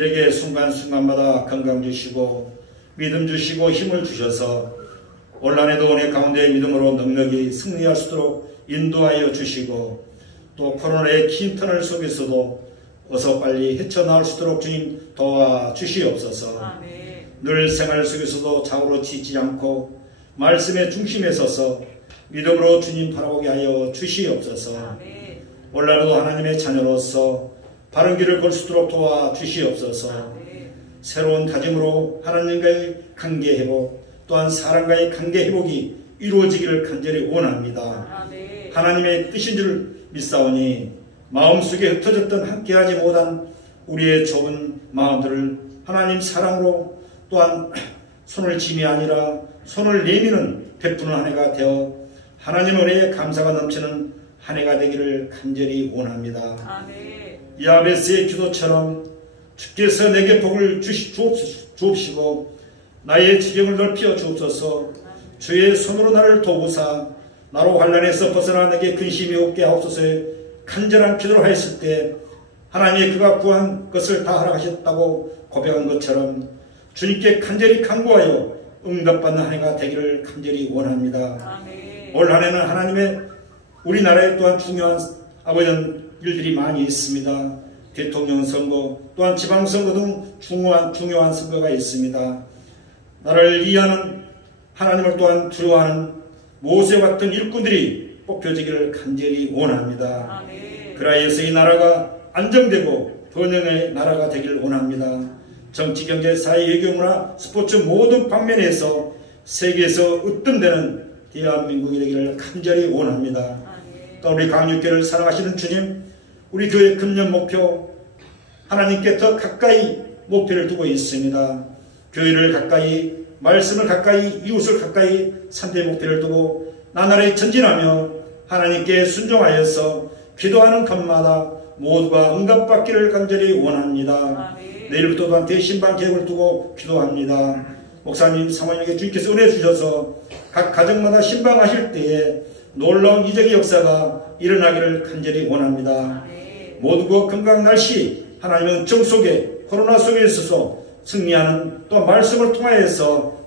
우리에게 순간순간마다 건강 주시고 믿음 주시고 힘을 주셔서 온란에도 은혜 가운데 믿음으로 넉넉히 승리할 수 있도록 인도하여 주시고 또 코로나의 긴 터널 속에서도 어서 빨리 헤쳐나올 수 있도록 주님 도와주시옵소서. 아멘. 늘 생활 속에서도 좌우로 치지 않고 말씀의 중심에 서서 믿음으로 주님 바라보게 하여 주시옵소서. 아멘. 온라도 하나님의 자녀로서 바른 길을 걸 수 있도록 도와주시옵소서. 아멘. 새로운 다짐으로 하나님과의 관계 회복 또한 사람과의 관계 회복이 이루어지기를 간절히 원합니다. 아멘. 하나님의 뜻인 줄 믿사오니 마음속에 흩어졌던 함께하지 못한 우리의 좁은 마음들을 하나님 사랑으로 또한 손을 짐이 아니라 손을 내미는 베푸는 한 해가 되어 하나님 은혜에 감사가 넘치는 한 해가 되기를 간절히 원합니다. 아멘. 야베스의 기도처럼 주께서 내게 복을 주옵시고 나의 지경을 넓혀 주옵소서. 주의 손으로 나를 도우사 나로 환난에서 벗어나 내게 근심이 없게 하옵소서의 간절한 기도를 하였을 때 하나님의 그가 구한 것을 다 허락하셨다고 고백한 것처럼 주님께 간절히 간구하여 응답받는 한 해가 되기를 간절히 원합니다. 아멘. 올 한 해는 하나님의 우리나라에 또한 중요한 아버지 일들이 많이 있습니다. 대통령 선거 또한 지방선거 등 중요한 선거가 있습니다. 나를 이해하는 하나님을 또한 두려워하는 모세와 같은 일꾼들이 뽑혀지기를 간절히 원합니다. 아멘. 그라이에서 이 나라가 안정되고 번영의 나라가 되기를 원합니다. 정치, 경제, 사회, 외교, 문화, 스포츠 모든 방면에서 세계에서 으뜸되는 대한민국이 되기를 간절히 원합니다. 아멘. 또 우리 강육교를 사랑하시는 주님, 우리 교회 금년 목표 하나님께 더 가까이 목표를 두고 있습니다. 교회를 가까이, 말씀을 가까이, 이웃을 가까이 3대 목표를 두고 나날이 전진하며 하나님께 순종하여서 기도하는 것마다 모두가 응답받기를 간절히 원합니다. 아멘. 내일부터 또한 대신방 계획을 두고 기도합니다. 목사님, 사모님에게 주님께서 은혜 주셔서 각 가정마다 신방하실 때에 놀라운 이적의 역사가 일어나기를 간절히 원합니다. 아멘. 모두가 건강 날씨 하나님의 정 속에 코로나 속에 있어서 승리하는 또 말씀을 통하여서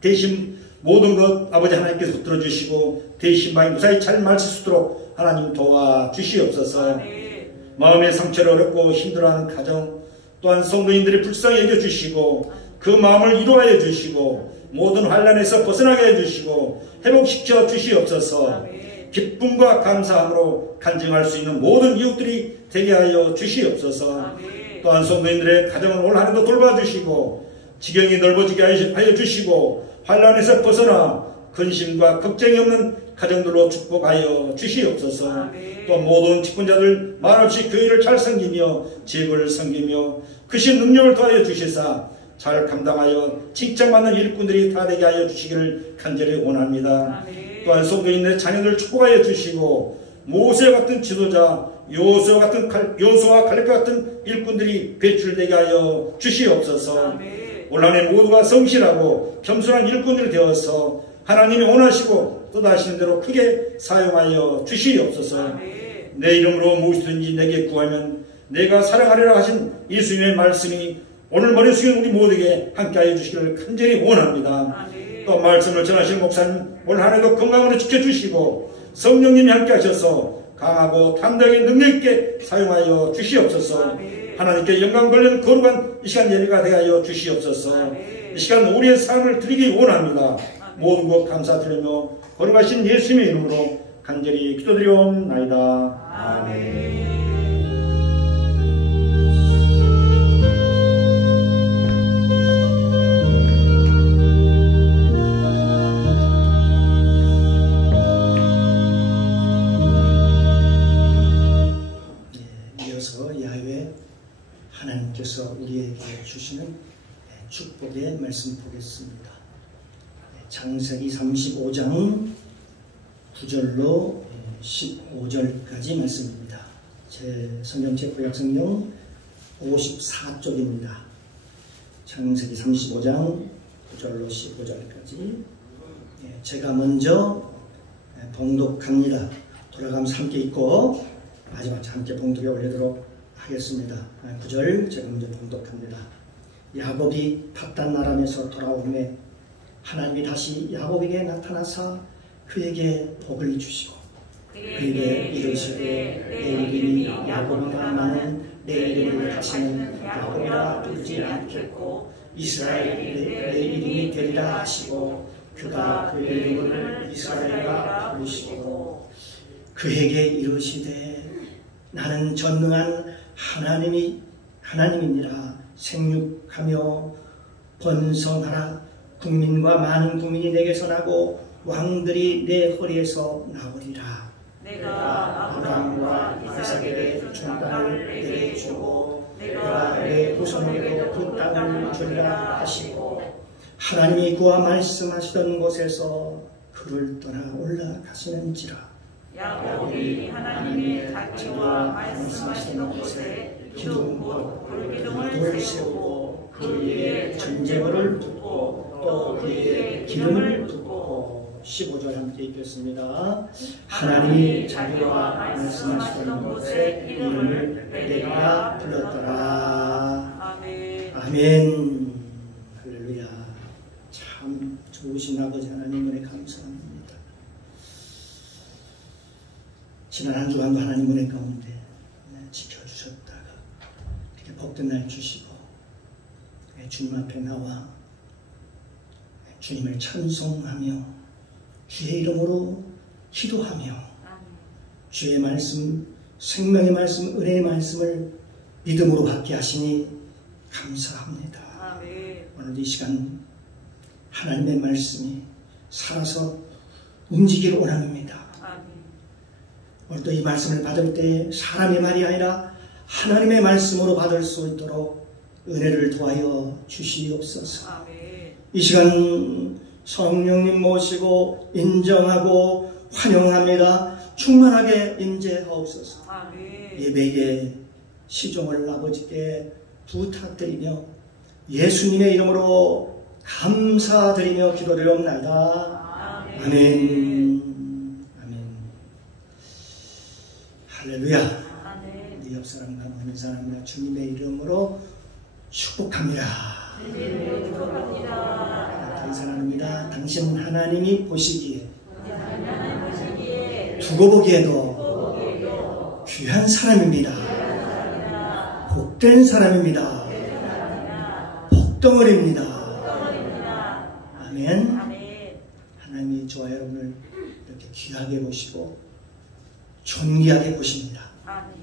대신 모든 것 아버지 하나님께서 붙들어 주시고 대신방이 무사히 잘 마칠 수 있도록 하나님 도와주시옵소서. 아멘. 마음의 상처를 어렵고 힘들어하는 가정 또한 성도인들이 불쌍히 여겨주시고 그 마음을 위로하여 주시고 모든 환난에서 벗어나게 해주시고 회복시켜 주시옵소서. 아멘. 기쁨과 감사함으로 간증할 수 있는 모든 이웃들이 되게 하여 주시옵소서. 아멘. 또한 성도인들의 가정을 올 한해도 돌봐주시고 지경이 넓어지게 하여 주시고 환난에서 벗어나 근심과 걱정이 없는 가정들로 축복하여 주시옵소서. 아멘. 또 모든 직분자들 말없이 교회를 잘 섬기며 지역을 섬기며 크신 능력을 더하여 주시사 잘 감당하여 칭찬받는 일꾼들이 다 되게 하여 주시기를 간절히 원합니다. 아멘. 또한 성도인의 자녀들 축복하여 주시고 모세와 같은 지도자 요소와 갈렙과 같은 일꾼들이 배출되게 하여 주시옵소서. 아멘. 올 한 해 모두가 성실하고 겸손한 일꾼들이 되어서 하나님이 원하시고 뜻하시는 대로 크게 사용하여 주시옵소서. 아멘. 내 이름으로 무엇이든지 내게 구하면 내가 사랑하리라 하신 예수님의 말씀이 오늘 머리 숙인 우리 모두에게 함께하여 주시기를 간절히 원합니다. 아멘. 또 말씀을 전하시는 목사님 올 한 해도 건강으로 지켜주시고 성령님이 함께하셔서 강하고 담대하게 능력있게 사용하여 주시옵소서. 아멘. 하나님께 영광 돌리는 거룩한 이 시간 예배가 되어 주시옵소서. 아멘. 이 시간 우리의 삶을 드리기 원합니다. 아멘. 모든 것 감사드리며 거룩하신 예수님의 이름으로 간절히 기도드리옵나이다. 아멘. 하나님께서 우리에게 주시는 축복의 말씀 보겠습니다. 창세기 35장 9절로 15절까지 말씀입니다. 제 성경책 구약성경 54쪽입니다. 창세기 35장 9절로 15절까지 제가 먼저 봉독합니다. 돌아가면서 함께 읽고 마지막 함께 봉독에 올리도록 하겠습니다. 9절 제가 먼저 봉독합니다. 야곱이 팟단 아람에서 돌아오매 하나님이 다시 야곱에게 나타나사 그에게 복을 주시고 그에게 이르시되 내 이름이 야곱이라마는 내 이름을 다시는 야곱이라 부르지 않겠고 이스라엘이 내 이름이 되리라 하시고 그가 그의 이름을 이스라엘이라 부르시고 그에게 이르시되 나는 전능한 하나님이니라. 생육하며 번성하라. 국민과 많은 국민이 내게서 나고 왕들이 내 허리에서 나오리라. 내가 아브라함과 이삭에게 준 땅을 내게 주고 내가 내 후손에게도 그 땅을 주리라 하시고 하나님이 그와 말씀하시던 곳에서 그를 떠나 올라가시는지라. 야곱이 하나님의 닿기와 말씀하시는 곳에 기둥 곧 불기둥을 세우고 그 위에 전제물을 붓고 또 그 위에 기름을 붓고 15절 함께 읽겠습니다. 하나님이 자기와 말씀하시던 곳에 이름을 베델이라 불렀더라. 아멘. 아멘. 할렐루야. 참 좋으신 아버지 하나님 은혜 감사합니다. 지난 한 주간도 하나님 은혜 가운데 지켜주셨다가 이렇게 복된 날 주시고 주님 앞에 나와 주님을 찬송하며 주의 이름으로 기도하며 주의 말씀, 생명의 말씀, 은혜의 말씀을 믿음으로 받게 하시니 감사합니다. 아멘. 오늘 이 시간 하나님의 말씀이 살아서 움직이기를 원합니다. 아멘. 오늘도 이 말씀을 받을 때 사람의 말이 아니라 하나님의 말씀으로 받을 수 있도록 은혜를 도하여 주시옵소서. 아멘. 이 시간 성령님 모시고 인정하고 환영합니다. 충만하게 임재하옵소서. 아멘. 예배의 시종을 아버지께 부탁드리며 예수님의 이름으로 감사드리며 기도드리옵나이다. 아멘. 아멘. 할렐루야. 아멘. 우리 옆 사람과 모든 사람과 주님의 이름으로 축복합니다. 주님의 축복합니다. 더 이상 합니다. 당신 하나님이 보시기에 보시기에 두고 보기에도 귀한 사람입니다. 복된 사람입니다. 복덩어리입니다. 아멘. 아멘. 하나님이 저와 여러분을 이렇게 귀하게 보시고 존귀하게 보십니다. 아멘.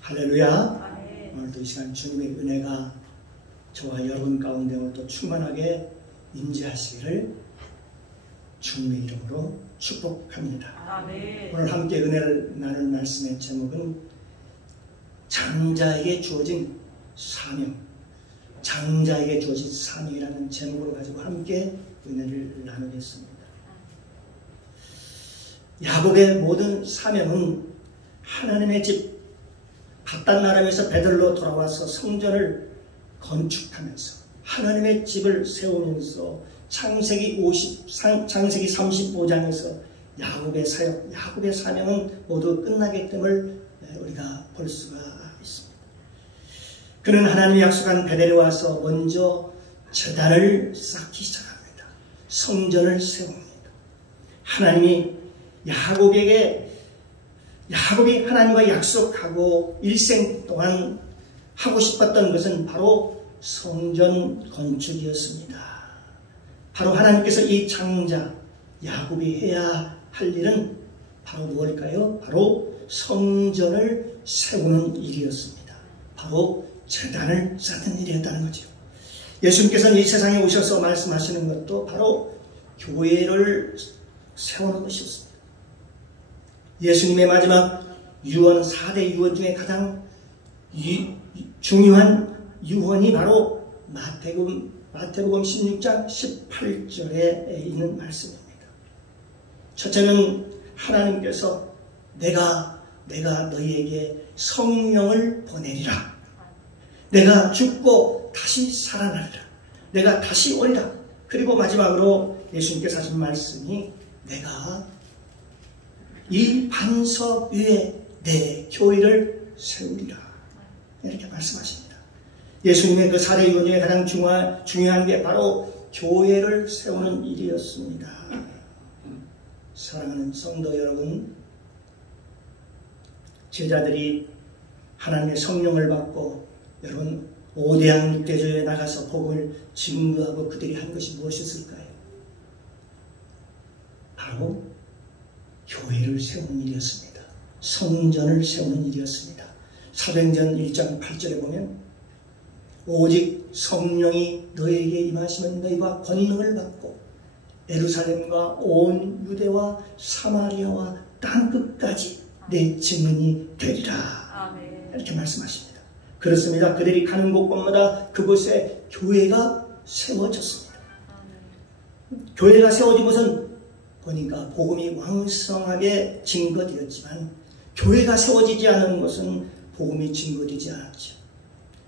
할렐루야. 아멘. 오늘도 이 시간 주님의 은혜가 저와 여러분 가운데 오늘도 충만하게 임재하시기를 주님의 이름으로 축복합니다. 아멘. 오늘 함께 은혜를 나눌 말씀의 제목은 장자에게 주어진 사명, 장자에게 주어진 사명이라는 제목으로 가지고 함께 은혜를 나누겠습니다. 야곱의 모든 사명은 하나님의 집 밧단 아람에서 베들로 돌아와서 성전을 건축하면서 하나님의 집을 세우면서 창세기 35장에서 야곱의 사역, 야곱의 사명은 모두 끝나기 때문에 우리가 볼 수가 있습니다. 그는 하나님이 약속한 베델에 와서 먼저 제단을 쌓기 시작합니다. 성전을 세웁니다. 하나님이 야곱이 하나님과 약속하고 일생 동안 하고 싶었던 것은 바로 성전 건축이었습니다. 바로 하나님께서 이 장자 야곱이 해야 할 일은 바로 무엇일까요? 바로 성전을 세우는 일이었습니다. 바로 제단을 쌓는 일이었다는 거죠. 예수님께서는 이 세상에 오셔서 말씀하시는 것도 바로 교회를 세우는 것이었습니다. 예수님의 마지막 유언, 4대 유언 중에 가장 중요한 유언이 바로 마태복음 16장 18절에 있는 말씀입니다. 첫째는 하나님께서 내가 너희에게 성령을 보내리라. 내가 죽고 다시 살아나리라. 내가 다시 오리라. 그리고 마지막으로 예수님께서 하신 말씀이 내가 이 반석 위에 내 교회를 세우리라. 이렇게 말씀하십니다. 예수님의 그 사대 유언 중에 가장 중요한 게 바로 교회를 세우는 일이었습니다. 사랑하는 성도 여러분, 제자들이 하나님의 성령을 받고 여러분 5대양 육대조에 나가서 복음을 증거하고 그들이 한 것이 무엇이었을까요? 바로 교회를 세우는 일이었습니다. 성전을 세우는 일이었습니다. 사도행전 1장 8절에 보면 오직 성령이 너에게 임하시면 너희가 권능을 받고 예루살렘과 온 유대와 사마리아와 땅끝까지 내 증인이 되리라. 아멘. 이렇게 말씀하십니다. 그렇습니다. 그들이 가는 곳곳마다 그곳에 교회가 세워졌습니다. 아멘. 교회가 세워진 것은 보니까 복음이 왕성하게 증거되었지만 교회가 세워지지 않은 것은 복음이 증거되지 않았죠.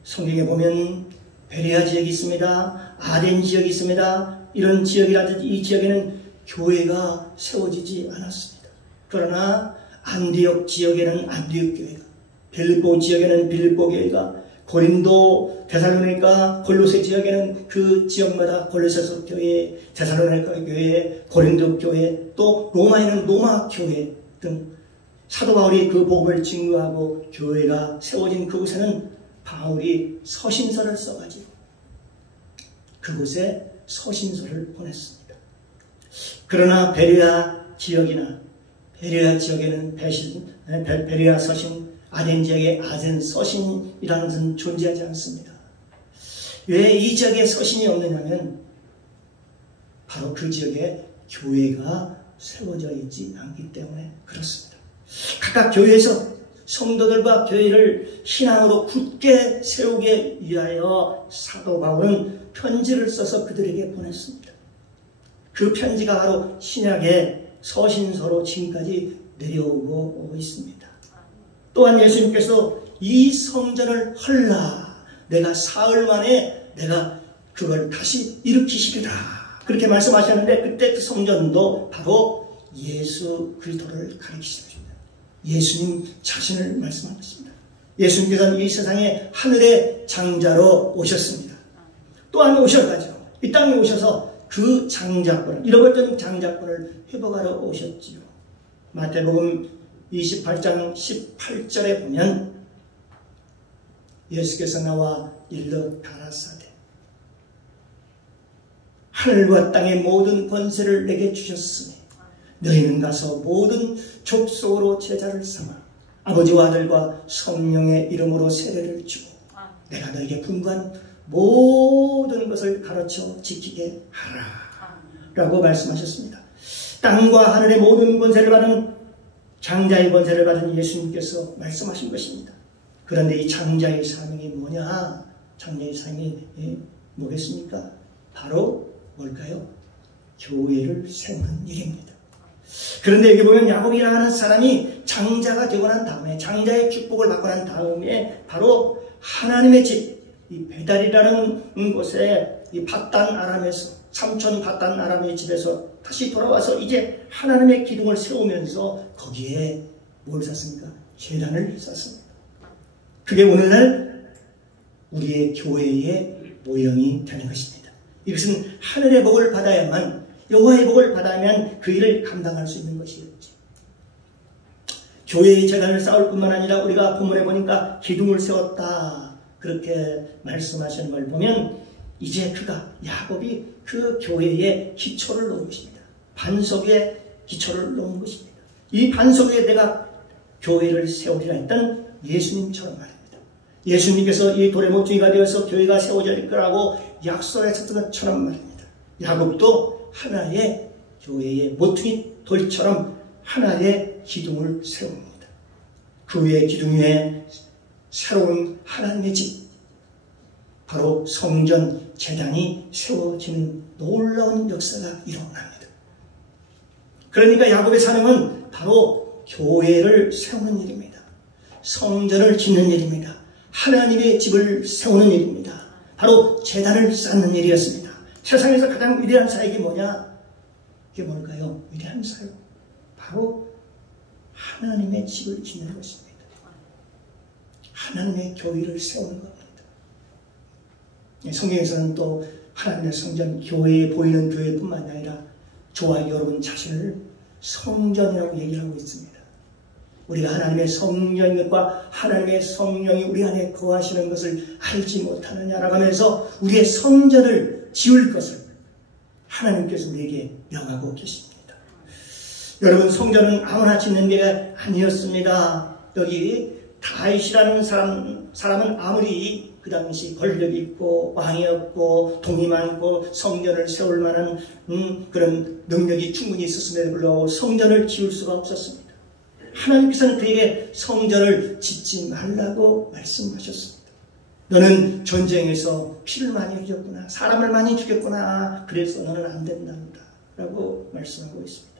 성경에 보면 베레아 지역이 있습니다. 아덴 지역이 있습니다. 이런 지역이라든지 이 지역에는 교회가 세워지지 않았습니다. 그러나 안디옥 지역에는 안디옥 교회가, 빌립보 지역에는 빌립보 교회가, 고린도, 데살로니가, 골로새 지역에는 그 지역마다 골로새서 교회, 데살로니가 교회, 고린도 교회, 또 로마에는 로마 교회 등 사도 바울이 그 복음을 증거하고 교회가 세워진 그곳에는 바울이 서신서를 써가지고 그곳에 서신서를 보냈습니다. 그러나 베레아 지역에는 베레아 서신, 아덴 지역에 아덴 서신이라는 것은 존재하지 않습니다. 왜 이 지역에 서신이 없느냐면 바로 그 지역에 교회가 세워져 있지 않기 때문에 그렇습니다. 각각 교회에서 성도들과 교회를 신앙으로 굳게 세우기 위하여 사도 바울은 편지를 써서 그들에게 보냈습니다. 그 편지가 바로 신약의 서신서로 지금까지 내려오고 있습니다. 또한 예수님께서 이 성전을 헐라, 내가 사흘 만에 내가 그걸 다시 일으키시리라, 그렇게 말씀하셨는데 그때 그 성전도 바로 예수 그리스도를 가리키십니다. 예수님 자신을 말씀하고 있습니다. 예수님께서는 이 세상에 하늘의 장자로 오셨습니다. 또한 오셔가지고 이 땅에 오셔서 그 장자권을, 잃어버렸던 장자권을 회복하러 오셨지요. 마태복음 28장 18절에 보면 예수께서 나와 일러 가라사대 하늘과 땅의 모든 권세를 내게 주셨으니 너희는 가서 모든 족속으로 제자를 삼아 아버지와 아들과 성령의 이름으로 세례를 주고 내가 너에게 분부한 모든 것을 가르쳐 지키게 하라 라고 말씀하셨습니다. 땅과 하늘의 모든 권세를 받은 장자의 권세를 받은 예수님께서 말씀하신 것입니다. 그런데 이 장자의 사명이 뭐냐? 장자의 사명이 뭐겠습니까? 바로 뭘까요? 교회를 세우는 일입니다. 그런데 여기 보면 야곱이라는 하는 사람이 장자가 되고 난 다음에, 장자의 축복을 받고 난 다음에 바로 하나님의 집, 이 베달이라는 곳에 이 밧단 아람에서, 삼촌 밧단 아람의 집에서 다시 돌아와서 이제 하나님의 기둥을 세우면서 거기에 뭘 쌓습니까? 제단을 쌓습니다. 그게 오늘날 우리의 교회의 모형이 되는 것입니다. 이것은 하늘의 복을 받아야만, 여호와의 복을 받아야만 그 일을 감당할 수 있는 것이었지. 교회의 제단을 쌓을 뿐만 아니라 우리가 본문에 보니까 기둥을 세웠다 그렇게 말씀하시는 걸 보면 이제 그가, 야곱이 그 교회의 기초를 놓은 것입니다. 반석 위에 기초를 놓은 것입니다. 이 반석 위에 내가 교회를 세우리라 했던 예수님처럼 말입니다. 예수님께서 이 돌의 모퉁이가 되어서 교회가 세워질 거라고 약속하셨던 것처럼 말입니다. 야곱도 하나의 교회의 모퉁이 돌처럼 하나의 기둥을 세웁니다. 그 위에 기둥 위에 새로운 하나님의 집, 바로 성전, 제단이 세워지는 놀라운 역사가 일어납니다. 그러니까 야곱의 사명은 바로 교회를 세우는 일입니다. 성전을 짓는 일입니다. 하나님의 집을 세우는 일입니다. 바로 제단을 쌓는 일이었습니다. 세상에서 가장 위대한 사역이 뭐냐? 이게 뭘까요? 위대한 사역, 바로 하나님의 집을 짓는 것입니다. 하나님의 교회를 세우는 겁니다. 성경에서는 또 하나님의 성전, 교회에 보이는 교회뿐만 아니라 저와 여러분 자신을 성전이라고 얘기를 하고 있습니다. 우리가 하나님의 성전인 것과 하나님의 성령이 우리 안에 거하시는 것을 알지 못하느냐라고 하면서 우리의 성전을 지을 것을 하나님께서 우리에게 명하고 계십니다. 여러분, 성전은 아무나 짓는 게 아니었습니다. 여기 다윗이라는 사람은 아무리 그 당시 권력이 있고 왕이었고 돈이 많고 성전을 세울 만한 그런 능력이 충분히 있었음에도 불구하고 성전을 지을 수가 없었습니다. 하나님께서는 그에게 성전을 짓지 말라고 말씀하셨습니다. 너는 전쟁에서 피를 많이 흘렸구나, 사람을 많이 죽였구나, 그래서 너는 안 된단다 라고 말씀하고 있습니다.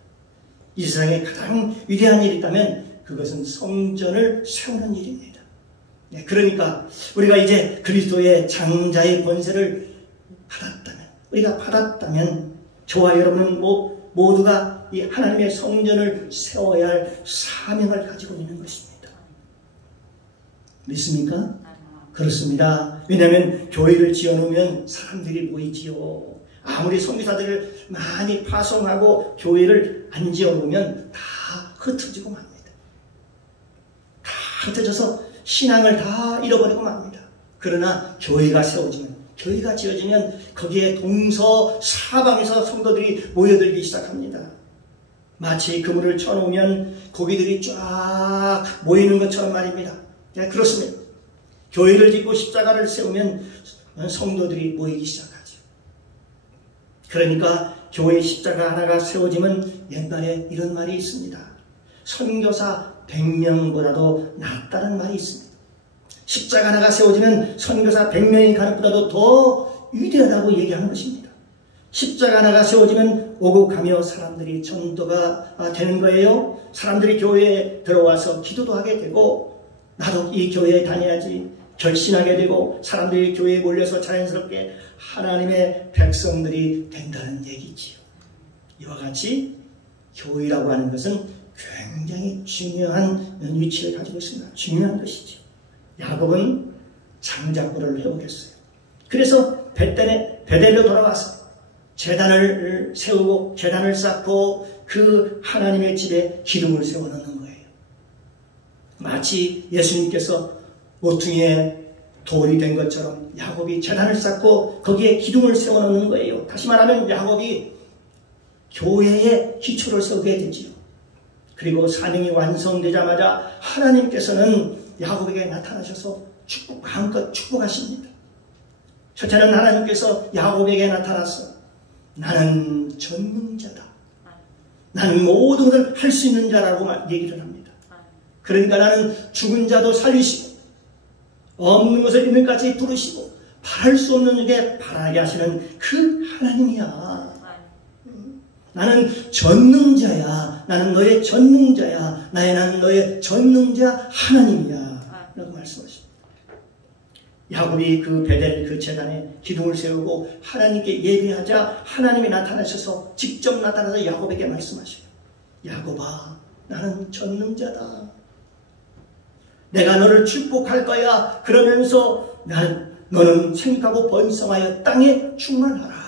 이 세상에 가장 위대한 일이 있다면 그것은 성전을 세우는 일입니다. 네, 그러니까 우리가 이제 그리스도의 장자의 권세를 받았다면 저와 여러분은 모두가 이 하나님의 성전을 세워야 할 사명을 가지고 있는 것입니다. 믿습니까? 그렇습니다. 왜냐하면 교회를 지어놓으면 사람들이 모이지요. 아무리 선교사들을 많이 파송하고 교회를 안 지어놓으면 다 흩어지고 맙니다. 다 흩어져서 신앙을 다 잃어버리고 맙니다. 그러나 교회가 세워지면, 교회가 지어지면 거기에 동서사방에서 성도들이 모여들기 시작합니다. 마치 그물을 쳐놓으면 고기들이 쫙 모이는 것처럼 말입니다. 네, 그렇습니다. 교회를 짓고 십자가를 세우면 성도들이 모이기 시작하죠. 그러니까 교회 십자가 하나가 세워지면 옛날에 이런 말이 있습니다. 선교사 100명보다도 낫다는 말이 있습니다. 십자가 하나가 세워지면 선교사 100명이 가는 것보다도 더 위대하다고 얘기하는 것입니다. 십자가 하나가 세워지면 오고 가며 사람들이 전도가 되는 거예요. 사람들이 교회에 들어와서 기도도 하게 되고 나도 이 교회에 다녀야지 결심하게 되고 사람들이 교회에 몰려서 자연스럽게 하나님의 백성들이 된다는 얘기지요. 이와 같이 교회라고 하는 것은 굉장히 중요한 위치를 가지고 있습니다. 중요한 것이죠. 야곱은 장작불을 회복했어요. 그래서 베델로 돌아와서 제단을 세우고 제단을 쌓고 그 하나님의 집에 기둥을 세워놓는 거예요. 마치 예수님께서 모퉁이에 돌이 된 것처럼 야곱이 제단을 쌓고 거기에 기둥을 세워놓는 거예요. 다시 말하면 야곱이 교회의 기초를 세우게 되지요. 그리고 사명이 완성되자마자 하나님께서는 야곱에게 나타나셔서 마음껏 축복하십니다. 첫째는 하나님께서 야곱에게 나타나서 나는 전능자다. 나는 모든 것을 할 수 있는 자라고 얘기를 합니다. 그러니까 나는 죽은 자도 살리시고 없는 것을 있는 까지 부르시고 바랄 수 없는 게 바라게 하시는 그 하나님이야. 나는 전능자야. 나는 너의 전능자야. 나는 너의 전능자 하나님이야. 라고 말씀하십니다. 야곱이 그 베델 그 제단에 기둥을 세우고 하나님께 예배하자 하나님이 나타나셔서 직접 나타나서 야곱에게 말씀하셔요. 야곱아, 나는 전능자다. 내가 너를 축복할 거야. 그러면서 너는 생육하고 번성하여 땅에 충만하라.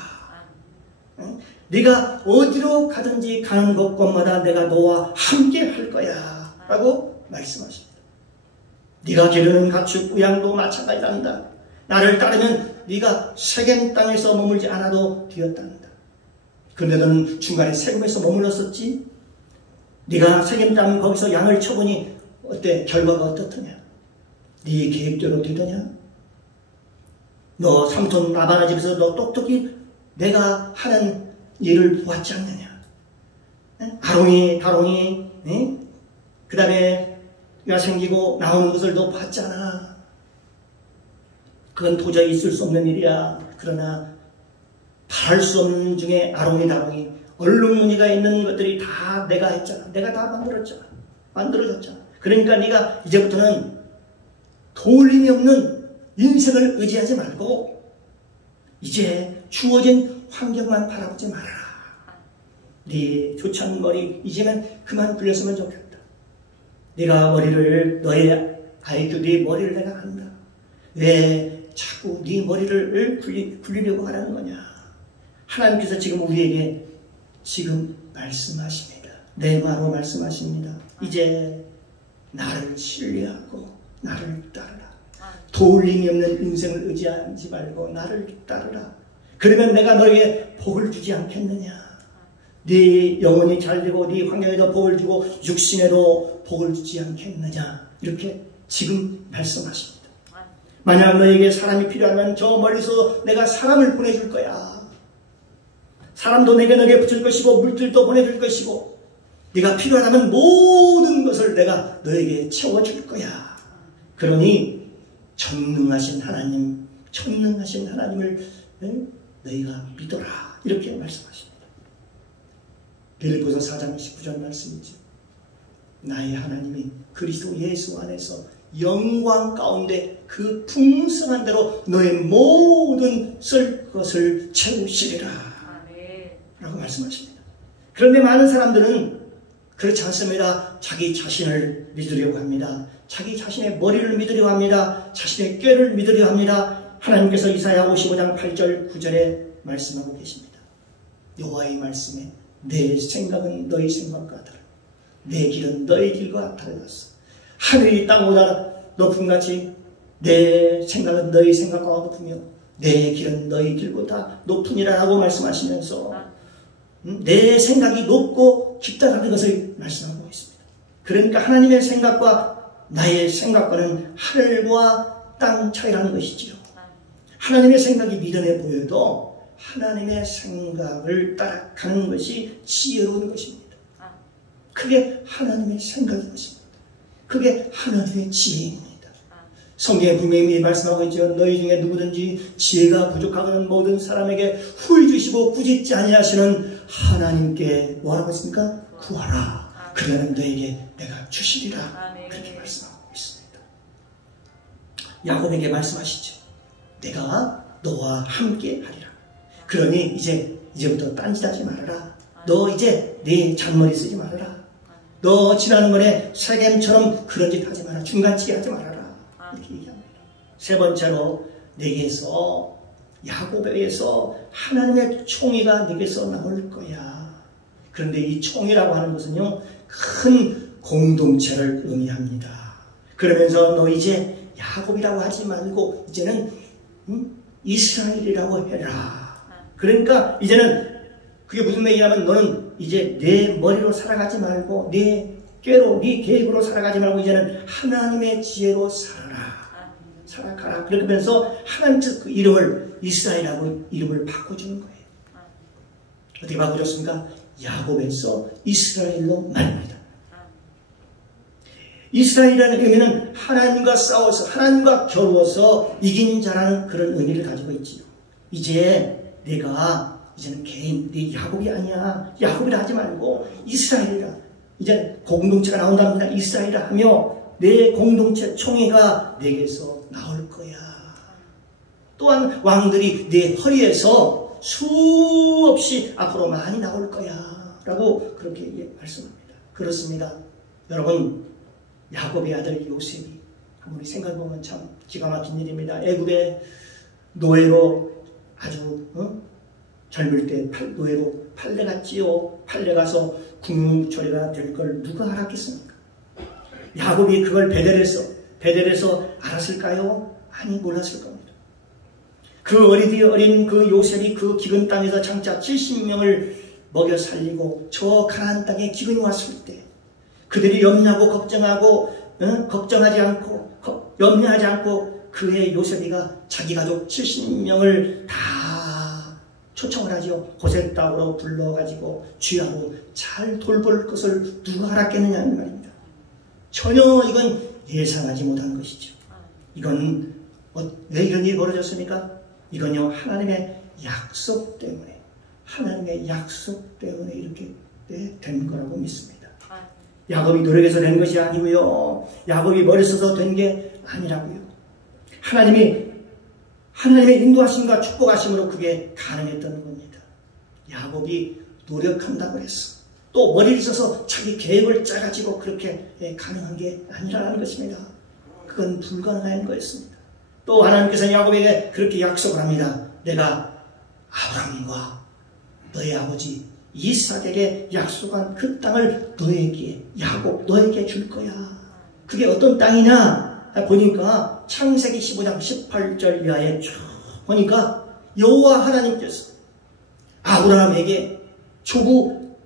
네가 어디로 가든지 가는 곳곳마다 내가 너와 함께 할 거야. 라고 말씀하십니다. 네가 기르는 가축, 양도 마찬가지란다. 나를 따르면 네가 세겜 땅에서 머물지 않아도 되었단다. 그런데 너는 중간에 세겜에서 머물렀었지? 네가 세겜 땅 거기서 양을 쳐보니 어때? 결과가 어떻더냐? 네 계획대로 되더냐? 너 삼손 라반의 집에서 너 똑똑히 내가 하는 일을 보았지 않느냐? 아롱이, 다롱이, 그 다음에 가 생기고 나오는 것을 너 봤잖아. 그건 도저히 있을 수 없는 일이야. 그러나 바랄 수 없는 중에 아롱이, 다롱이, 얼룩무늬가 있는 것들이 다 내가 했잖아. 내가 다 만들어졌잖아. 그러니까 네가 이제부터는 도울림이 없는 인생을 의지하지 말고 이제 주어진 환경만 바라보지 말아라. 네 좋지 않은 머리 이제는 그만 굴렸으면 좋겠다. 네가 머리를 너의 아이고 네 머리를 내가 안다. 왜 자꾸 네 머리를 굴리려고 하라는 거냐. 하나님께서 지금 우리에게 지금 말씀하십니다. 내 말로 말씀하십니다. 이제 나를 신뢰하고 나를 따르라. 도울림이 없는 인생을 의지하지 말고 나를 따르라. 그러면 내가 너에게 복을 주지 않겠느냐. 네 영혼이 잘되고 네 환경에도 복을 주고 육신에도 복을 주지 않겠느냐. 이렇게 지금 말씀하십니다. 만약 너에게 사람이 필요하면 저 멀리서 내가 사람을 보내줄 거야. 사람도 내게 너에게 붙일 것이고 물들도 보내줄 것이고 네가 필요하다면 모든 것을 내가 너에게 채워줄 거야. 그러니 전능하신 하나님, 전능하신 하나님을 너희가 믿어라. 이렇게 말씀하십니다. 빌립보서 4장 19절 말씀이죠. 나의 하나님이 그리스도 예수 안에서 영광 가운데 그 풍성한 대로 너의 모든 쓸 것을 채우시리라. 라고 말씀하십니다. 그런데 많은 사람들은 그렇지 않습니다. 자기 자신을 믿으려고 합니다. 자기 자신의 머리를 믿으려고 합니다. 자신의 꾀를 믿으려고 합니다. 하나님께서 이사야 55장 8절 9절에 말씀하고 계십니다. 여호와의 말씀에 내 생각은 너희 생각과 다르고 내 길은 너희 길과 달랐어. 하늘이 땅보다 높음같이 내 생각은 너희 생각과 높으며 내 길은 너희 길보다 높으니라라고 말씀하시면서 내 생각이 높고 깊다라는 것을 말씀하고 있습니다. 그러니까 하나님의 생각과 나의 생각과는 하늘과 땅 차이라는 것이지요. 하나님의 생각이 미련해 보여도 하나님의 생각을 따라가는 것이 지혜로운 것입니다. 그게 하나님의 생각인 것입니다. 그게 하나님의 지혜입니다. 성경에 분명히 말씀하고 있죠. 너희 중에 누구든지 지혜가 부족하거든 모든 사람에게 후히 주시고 꾸짖지 아니하시는 하나님께 뭐라고 했습니까? 구하라. 그러면 너에게 내가 주시리라. 그렇게 말씀하고 있습니다. 야곱에게 말씀하시죠. 내가 너와 함께 하리라. 그러니 이제부터 딴짓하지 말아라. 너 이제 네 잔머리 쓰지 말아라. 너 지나는 거에 세겜처럼 그런 짓 하지 마라. 중간치기 하지 말아라. 이렇게 얘기합니다. 세 번째로 내게서 야곱에게서 하나님의 총의가 내게서 나올 거야. 그런데 이 총이라고 하는 것은요, 큰 공동체를 의미합니다. 그러면서 너 이제 야곱이라고 하지 말고 이제는 이스라엘이라고 해라. 그러니까 이제는 그게 무슨 얘기냐면 너는 이제 내 머리로 살아가지 말고 내 꾀로 네 계획으로 살아가지 말고 이제는 하나님의 지혜로 살아가라. 그러면서 하나님 그 이름을 이스라엘이라고 이름을 바꿔주는 거예요. 어떻게 바꿔줬습니까? 야곱에서 이스라엘로 말입니다. 이스라엘이라는 의미는 하나님과 싸워서 하나님과 겨루어서 이긴 자라는 그런 의미를 가지고 있지요. 이제는 개인, 네 야곱이 아니야. 야곱이라 하지 말고 이스라엘이라. 이제 공동체가 나온답니다. 이스라엘이라 하며 내 공동체 총회가 내게서 나올 거야. 또한 왕들이 내 허리에서 수없이 앞으로 많이 나올 거야. 라고 그렇게 말씀합니다. 그렇습니다. 여러분, 야곱의 아들 요셉이 아무리 생각해보면 참 기가 막힌 일입니다. 애굽의 노예로 아주 젊을 때 노예로 팔려갔지요. 팔려가서 국무처리가 될 걸 누가 알았겠습니까? 야곱이 그걸 베델에서 알았을까요? 아니, 몰랐을 겁니다. 그 어린 그 요셉이 그 기근 땅에서 장차 70명을 먹여 살리고 저 가나안 땅에 기근이 왔을 때 그들이 걱정하지 않고 염려하지 않고 그의 요셉이가 자기 가족 70명을 다 초청을 하죠. 고색 땅으로 불러가지고 귀하고 잘 돌볼 것을 누가 알았겠느냐는 말입니다. 전혀 이건 예상하지 못한 것이죠. 이건 왜 이런 일이 벌어졌습니까? 이건요, 하나님의 약속 때문에 이렇게 된 거라고 믿습니다. 야곱이 노력해서 된 것이 아니고요, 야곱이 머리 써서 된 게 아니라고요. 하나님의 인도하심과 축복하심으로 그게 가능했던 겁니다. 야곱이 노력한다고 했어. 또 머리를 써서 자기 계획을 짜가지고 그렇게 가능한 게 아니라는 것입니다. 그건 불가능한 거였습니다. 또 하나님께서는 야곱에게 그렇게 약속을 합니다. 내가 아브라함과 너의 아버지 이삭에게 약속한 그 땅을 너에게, 야곱 너에게 줄 거야. 그게 어떤 땅이냐 보니까 창세기 15장 18절 이하에 쭉 보니까 여호와 하나님께서 아브라함에게 조부,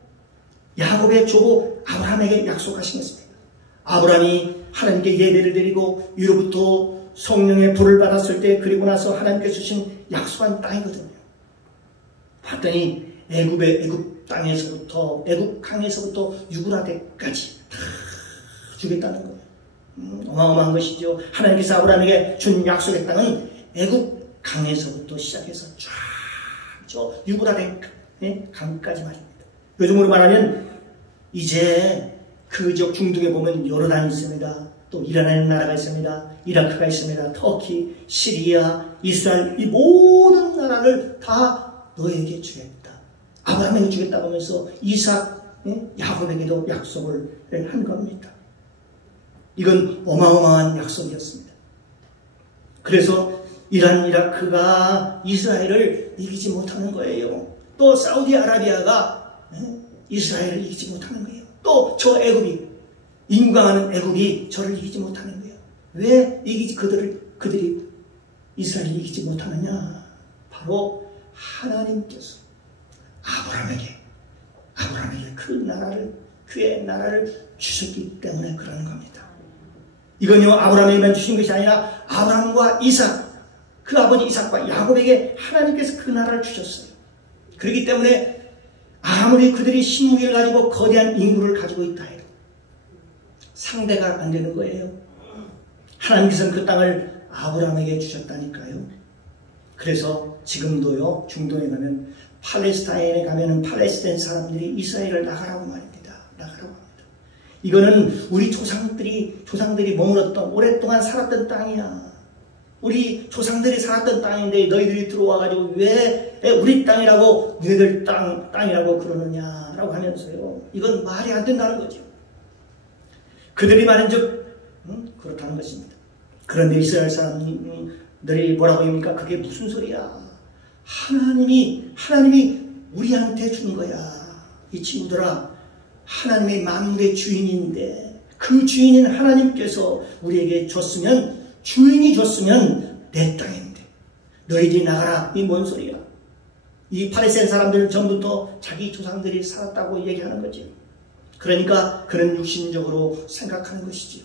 야곱의 조부 아브라함에게 약속하신 것입니다. 아브라함이 하나님께 예배를 드리고 위로부터 성령의 불을 받았을 때, 그리고 나서 하나님께서 주신 약속한 땅이거든요. 봤더니 애굽 땅에서부터, 애굽 강에서부터 유브라데까지 다 주겠다는 거예요. 어마어마한 것이죠. 하나님께서 아브라함에게 준 약속의 땅은 애굽 강에서부터 시작해서 쫙 저 유브라데 강까지 말입니다. 요즘으로 말하면 이제 그쪽 중동에 보면 요르단이 있습니다. 또 이란이라는 나라가 있습니다. 이라크가 있습니다. 터키, 시리아, 이스라엘, 이 모든 나라를 다 너에게 주겠다. 아브라함에게 주겠다고 하면서 이삭, 야곱에게도 약속을 한 겁니다. 이건 어마어마한 약속이었습니다. 그래서 이란, 이라크가 이스라엘을 이기지 못하는 거예요. 또 사우디아라비아가 이스라엘을 이기지 못하는 거예요. 또 저 애굽이, 인광하는 애굽이 저를 이기지 못하는 거예요. 왜 그들이 이스라엘을 이기지 못하느냐? 바로 하나님께서 아브라함에게 그 나라를, 그의 나라를 주셨기 때문에 그러는 겁니다. 이건요, 아브라함에게만 주신 것이 아니라 아브라함과 이삭, 그 아버지 이삭과 야곱에게 하나님께서 그 나라를 주셨어요. 그렇기 때문에 아무리 그들이 신무기를 가지고 거대한 인구를 가지고 있다 해도 상대가 안 되는 거예요. 하나님께서는 그 땅을 아브라함에게 주셨다니까요. 그래서 지금도요, 중동에 가면, 팔레스타인에 가면은 팔레스타인 사람들이 이스라엘을 나가라고 말입니다. 나가라고 합니다. 이거는 우리 조상들이 머물렀던, 오랫동안 살았던 땅이야. 우리 조상들이 살았던 땅인데 너희들이 들어와가지고 왜 우리 땅이라고, 너희들 땅이라고 그러느냐라고 하면서요. 이건 말이 안 된다는 거죠. 그들이 말한즉 그렇다는 것입니다. 그런데 이스라엘 사람들이 뭐라고 합니까? 그게 무슨 소리야? 하나님이 우리한테 준 거야. 이 친구들아, 하나님의 만물의 주인인데 그 주인인 하나님께서 우리에게 줬으면, 주인이 줬으면 내 땅인데 너희들이 나가라. 이 뭔 소리야? 이 팔레스타인 사람들은 전부터 자기 조상들이 살았다고 얘기하는 거죠. 그러니까 그런 육신적으로 생각하는 것이지요.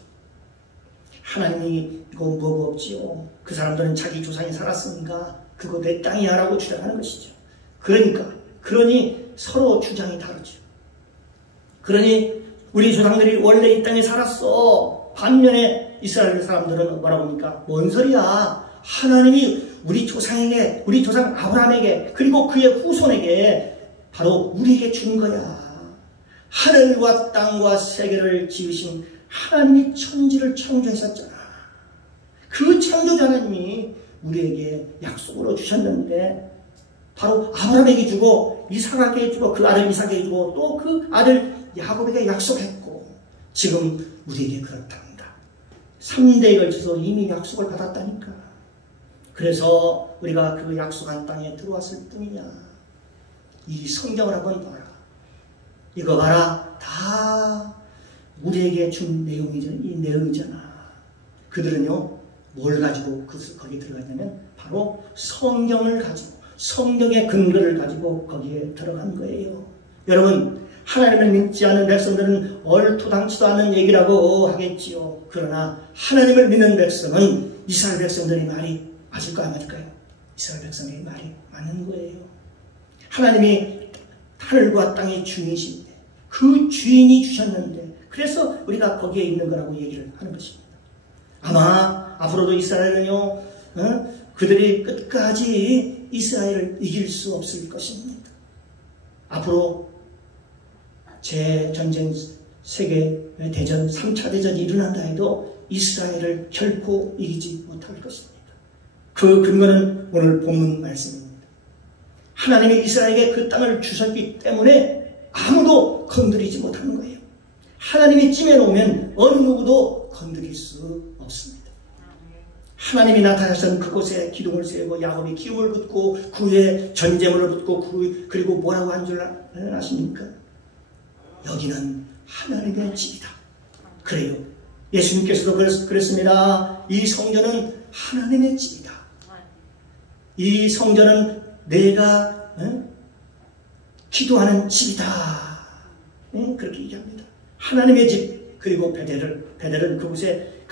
하나님이 이거 뭐가 없지요. 그 사람들은 자기 조상이 살았으니까 그거 내 땅이야 라고 주장하는 것이죠. 그러니 서로 주장이 다르죠. 그러니 우리 조상들이 원래 이 땅에 살았어. 반면에 이스라엘 사람들은 뭐라고 합니까? 뭔 소리야? 하나님이 우리 조상에게, 우리 조상 아브라함에게, 그리고 그의 후손에게 바로 우리에게 준 거야. 하늘과 땅과 세계를 지으신 하나님이 천지를 창조했었잖아. 그 창조자 하나님이 우리에게 약속으로 주셨는데, 바로 아브라함에게 주고 이삭에게 주고 그 아들 이삭에게 주고 또 그 아들 야곱에게 약속했고, 지금 우리에게 그렇답니다. 3대에 걸쳐서 이미 약속을 받았다니까. 그래서 우리가 그 약속한 땅에 들어왔을 뿐이냐. 이 성경을 한번 봐라. 이거 봐라. 다 우리에게 준 내용이잖아. 그들은요, 뭘 가지고 거기 들어갔냐면 바로 성경을 가지고, 성경의 근거를 가지고 거기에 들어간 거예요. 여러분, 하나님을 믿지 않는 백성들은 얼토당치도 않는 얘기라고 하겠지요. 그러나 하나님을 믿는 백성은 이스라엘 백성들의 말이 맞을까요? 안 맞을까요? 이스라엘 백성의 말이 맞는 거예요. 하나님이 하늘과 땅의 주인이신데 그 주인이 주셨는데, 그래서 우리가 거기에 있는 거라고 얘기를 하는 것입니다. 아마 앞으로도 이스라엘은요, 그들이 끝까지 이스라엘을 이길 수 없을 것입니다. 앞으로 제전쟁 세계대전 3차 대전이 일어난다 해도 이스라엘을 결코 이기지 못할 것입니다. 그 근거는 오늘 본문 말씀입니다. 하나님이 이스라엘에게 그 땅을 주셨기 때문에 아무도 건드리지 못하는 거예요. 하나님이 찜해 놓으면 어느 누구도 건드릴 수 없습니다. 하나님이 나타나신 그곳에 기둥을 세우고 야곱이 기름을 붓고 그 위에 전제물을 붓고 그리고 뭐라고 한 줄 아십니까? 여기는 하나님의 집이다. 그래요. 예수님께서도 그랬습니다. 이 성전은 하나님의 집이다. 이 성전은 내가 기도하는 집이다. 그렇게 얘기합니다. 하나님의 집. 그리고 베델은 그곳에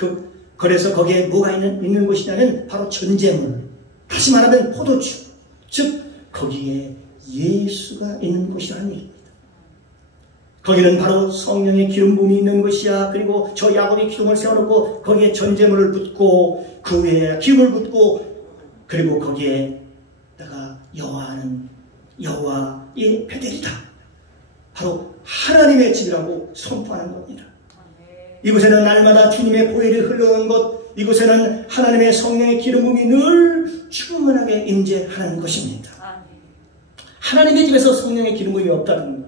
그래서 거기에 뭐가 있는 곳이냐면 바로 전제물, 다시 말하면 포도주, 즉 거기에 예수가 있는 곳이라는 얘기입니다. 거기는 바로 성령의 기름 부음이 있는 곳이야. 그리고 저 야곱이 기둥을 세워놓고 거기에 전제물을 붓고 그 위에 기름을 붓고 그리고 거기에다가 여호와의 베델이다. 바로 하나님의 집이라고 선포하는 겁니다. 이곳에는 날마다 주님의 보혈이 흘러오는 곳, 이곳에는 하나님의 성령의 기름 부음이 늘 충만하게 임재하는 것입니다. 하나님의 집에서 성령의 기름 부음이 없다는 것,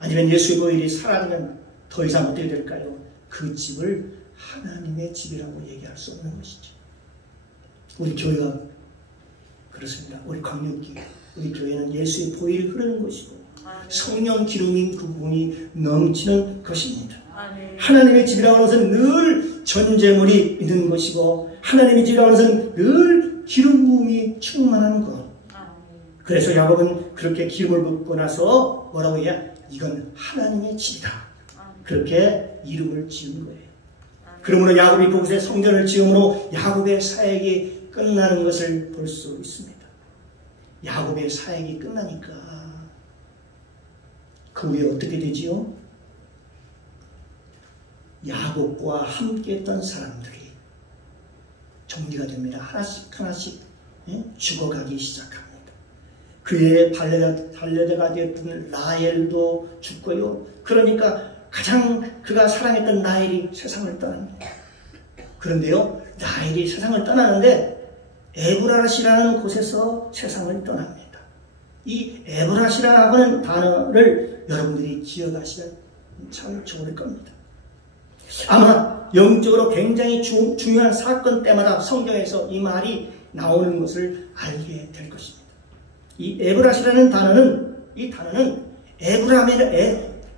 아니면 예수의 보혈이 사라지면 더 이상 어떻게 될까요? 그 집을 하나님의 집이라고 얘기할 수 없는 것이죠. 우리 교회가 그렇습니다. 우리 광역교회, 우리 교회는 예수의 보혈이 흐르는 것이고 성령 기름인 그 부분이 넘치는 것입니다. 하나님의 집이라고 하는 것은 늘 전제물이 있는 것이고 하나님의 집이라고 하는 것은 늘 기름 부음이 충만한 것. 그래서 야곱은 그렇게 기름을 붓고 나서 뭐라고 해야? 이건 하나님의 집이다. 그렇게 이름을 지은 거예요. 그러므로 야곱이 그곳에 성전을 지음으로 야곱의 사역이 끝나는 것을 볼 수 있습니다. 야곱의 사역이 끝나니까 그 후에 어떻게 되지요? 야곱과 함께 했던 사람들이 정리가 됩니다. 하나씩 죽어가기 시작합니다. 그의 반려자가 되었던 라헬도 죽고요. 그러니까 가장 그가 사랑했던 라헬이 세상을 떠납니다. 그런데요, 라헬이 세상을 떠나는데 에브라시라는 곳에서 세상을 떠납니다. 이 에브라시라고 하는 단어를 여러분들이 기억하시면 참 좋을 겁니다. 아마 영적으로 굉장히 중요한 사건 때마다 성경에서 이 말이 나오는 것을 알게 될 것입니다. 이 에브라시라는 단어는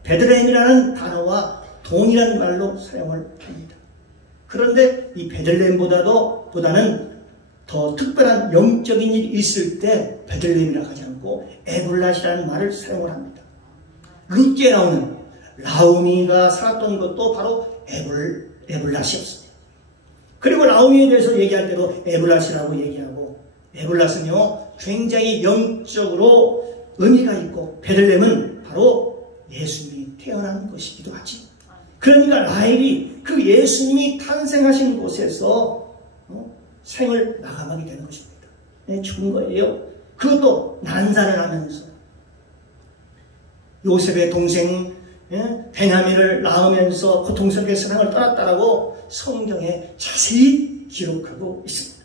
베들레헴이라는 단어와 동일한 말로 사용을 합니다. 그런데 이 베들레헴보다는 더 특별한 영적인 일이 있을 때 베들레헴이라고 하지 않고 에블라시라는 말을 사용을 합니다. 룻기에 나오는 라우미가 살았던 것도 바로 에블라시였습니다. 그리고 라우미에 대해서 얘기할 때도 에블라시라고 얘기하고, 에블라스는요 굉장히 영적으로 의미가 있고 베들레헴은 바로 예수님이 태어난 것이기도 하지. 그러니까 라헬이 그 예수님이 탄생하신 곳에서 생을 마감하게 되는 것입니다. 죽은 거예요. 그것도 난사를 하면서. 요셉의 동생 베냐민을 낳으면서 고통스럽게 세상을 떠났다라고 성경에 자세히 기록하고 있습니다.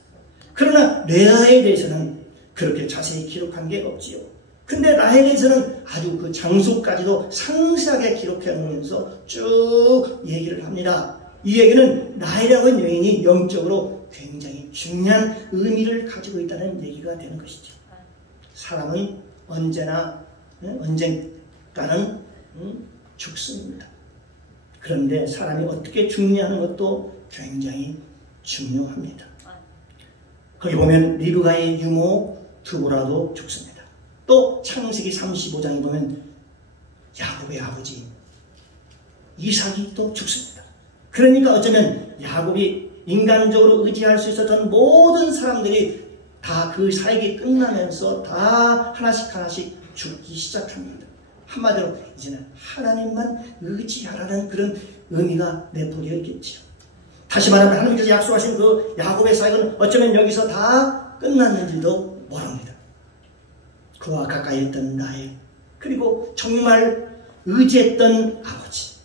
그러나 레아에 대해서는 그렇게 자세히 기록한 게 없지요. 근데 라헬에 대해서는 아주 그 장소까지도 상세하게 기록해 놓으면서 쭉 얘기를 합니다. 이 얘기는 라헬이라고 하는 여인이 영적으로 굉장히 중요한 의미를 가지고 있다는 얘기가 되는 것이죠. 사람은 언젠가는 죽습니다. 그런데 사람이 어떻게 죽느냐는 것도 굉장히 중요합니다. 거기 보면 리브가의 유모 드보라도 죽습니다. 또 창세기 35장에 보면 야곱의 아버지 이삭이 또 죽습니다. 그러니까 어쩌면 야곱이 인간적으로 의지할 수 있었던 모든 사람들이 다 그 사역이 끝나면서 다 하나씩 죽기 시작합니다. 한마디로 이제는 하나님만 의지하라는 그런 의미가 내포되어 있겠죠. 다시 말하면 하나님께서 약속하신 그 야곱의 사역은 어쩌면 여기서 다 끝났는지도 모릅니다. 그와 가까이 했던 라헬, 그리고 정말 의지했던 아버지,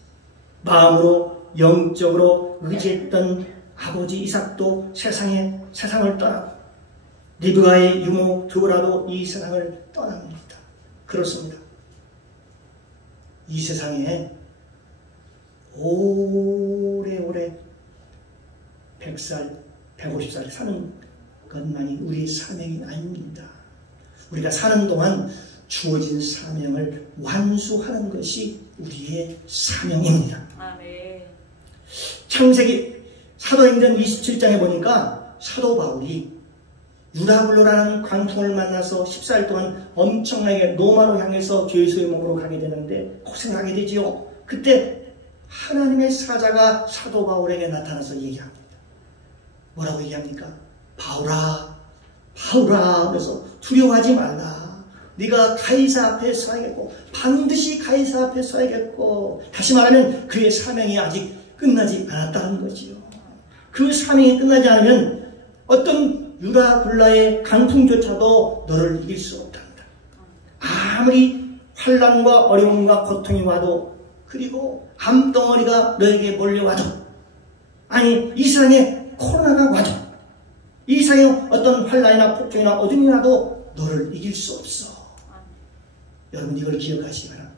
마음으로 영적으로 의지했던 아버지 이삭도 세상을 떠나고, 리브가의 유모 드보라도 이 세상을 떠납니다. 그렇습니다. 이 세상에 오래오래 100살, 150살 사는 것만이 우리의 사명이 아닙니다. 우리가 사는 동안 주어진 사명을 완수하는 것이 우리의 사명입니다. 아멘. 창세기 사도행전 27장에 보니까 사도 바울이 유라굴로라는 광풍을 만나서 14일 동안 엄청나게 로마로 향해서 죄수의 몸으로 가게 되는데 고생하게 되지요. 그때 하나님의 사자가 사도 바울에게 나타나서 얘기합니다. 뭐라고 얘기합니까? 바울아, 바울아. 그래서 두려워하지 말라. 네가 가이사 앞에 서야겠고 반드시 가이사 앞에 서야겠고, 다시 말하면 그의 사명이 아직 끝나지 않았다는 거지요. 그 사명이 끝나지 않으면 어떤 유라굴라의 강풍조차도 너를 이길 수 없단다. 아무리 환난과 어려움과 고통이 와도, 그리고 암덩어리가 너에게 몰려와도, 아니 이 세상에 코로나가 와도, 이 세상에 어떤 환난이나 폭풍이나 어둠이 와도 너를 이길 수 없어. 여러분 이걸 기억하시기 바랍니다.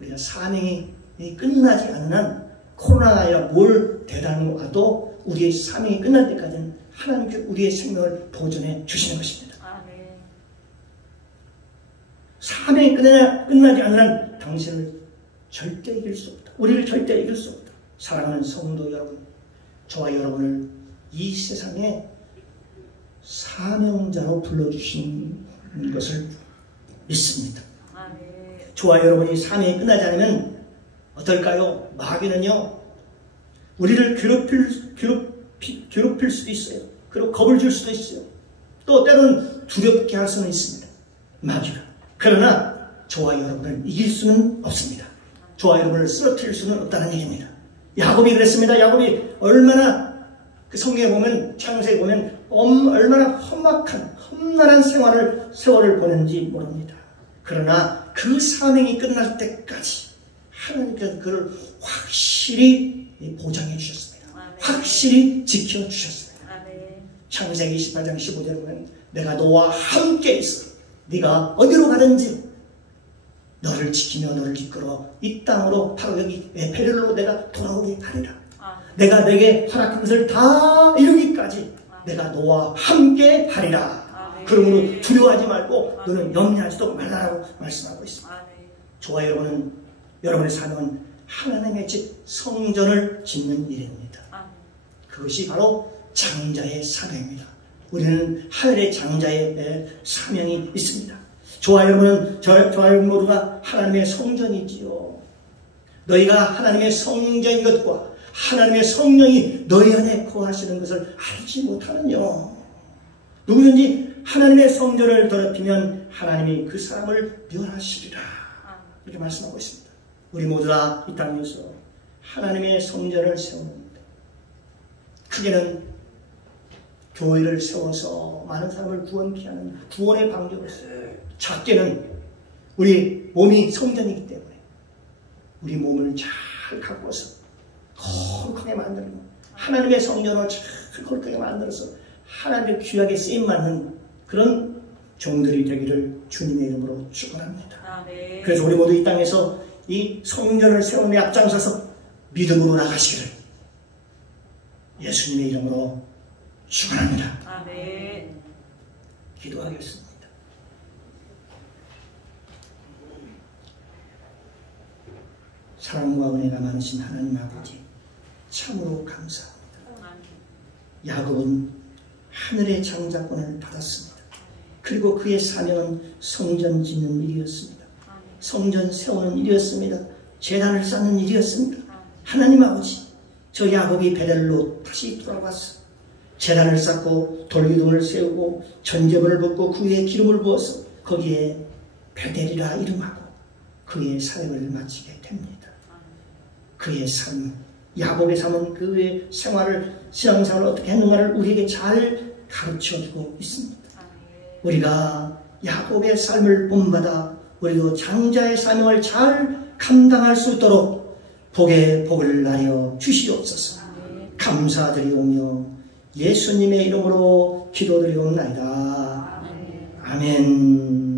우리가 사명이 끝나지 않는 한 코로나가 아니라 뭘 대단한 거 와도 우리의 사명이 끝날 때까지는 하나님께 우리의 생명을 보존해 주시는 것입니다. 사명이 끝나지 않는 한 당신을 절대 이길 수 없다. 우리를 절대 이길 수 없다. 사랑하는 성도 여러분, 저와 여러분을 이 세상에 사명자로 불러주신 것을 믿습니다. 저와 여러분이 사명이 끝나지 않으면 어떨까요? 마귀는요, 우리를 괴롭힐 수도 있어요. 그리고 겁을 줄 수도 있어요. 또 때로는 두렵게 할 수는 있습니다. 마귀가. 그러나 저와 여러분을 이길 수는 없습니다. 저와 여러분을 쓰러뜨릴 수는 없다는 얘기입니다. 야곱이 그랬습니다. 야곱이 얼마나 그 성경에 보면, 창세에 보면 얼마나 험난한 세월을 보냈는지 모릅니다. 그러나 그 사명이 끝날 때까지 하나님께서 그를 확실히 보장해 주셨습니다. 확실히 지켜주셨습니다. 창세기 28장 15절에 보면 내가 너와 함께 있어. 네가 어디로 가든지 너를 지키며 너를 이끌어 이 땅으로, 바로 여기 베델로 내가 돌아오게 하리라. 내가 내게 허락한 것을 다 이루기까지 내가 너와 함께 하리라. 그러므로 두려워하지 말고 너는 염려하지도 말라라고 말씀하고 있습니다. 저와 여러분의 사명은 하나님의 집 성전을 짓는 일입니다. 그것이 바로 장자의 사명입니다. 우리는 하늘의 장자의 사명이 있습니다. 저와 여러분 모두가 하나님의 성전이지요. 너희가 하나님의 성전인 것과 하나님의 성령이 너희 안에 거하시는 것을 알지 못하느냐. 누구든지 하나님의 성전을 더럽히면 하나님이 그 사람을 멸하시리라. 이렇게 말씀하고 있습니다. 우리 모두 다 이 땅에서 하나님의 성전을 세웁니다. 크게는 교회를 세워서 많은 사람을 구원케 하는 구원의 방법으로서, 작게는 우리 몸이 성전이기 때문에 우리 몸을 잘 가꾸어서 거룩하게 만들고 하나님의 성전을 잘 거룩하게 만들어서 하나님의 귀하게 쓰임받는 그런 종들이 되기를 주님의 이름으로 축원합니다. 그래서 우리 모두 이 땅에서 이 성전을 세우는 데 앞장서서 믿음으로 나가시기를 예수님의 이름으로 축원합니다. 아멘. 기도하겠습니다. 사랑과 은혜가 많으신 하나님 아버지, 참으로 감사합니다. 야곱은 하늘의 장자권을 받았습니다. 그리고 그의 사명은 성전 짓는 일이었습니다. 성전 세우는 일이었습니다. 제단을 쌓는 일이었습니다. 하나님 아버지, 저 야곱이 베델로 다시 돌아왔어. 제단을 쌓고 돌기둥을 세우고 전제물을 붓고 그 위에 기름을 부어서 거기에 베델이라 이름하고 그의 사역을 마치게 됩니다. 그의 삶, 야곱의 삶은 그의 신앙생활을 어떻게 했는가를 우리에게 잘 가르쳐주고 있습니다. 우리가 야곱의 삶을 본받아 우리도 장자의 사명을 잘 감당할 수 있도록 복의 복을 나려 주시옵소서. 감사드리오며 예수님의 이름으로 기도드리옵나이다. 아멘.